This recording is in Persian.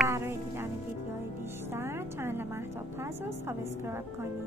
برای دیدن ویدیوهای بیشتر چنل مهتاب پز رو سابسکرایب کنید.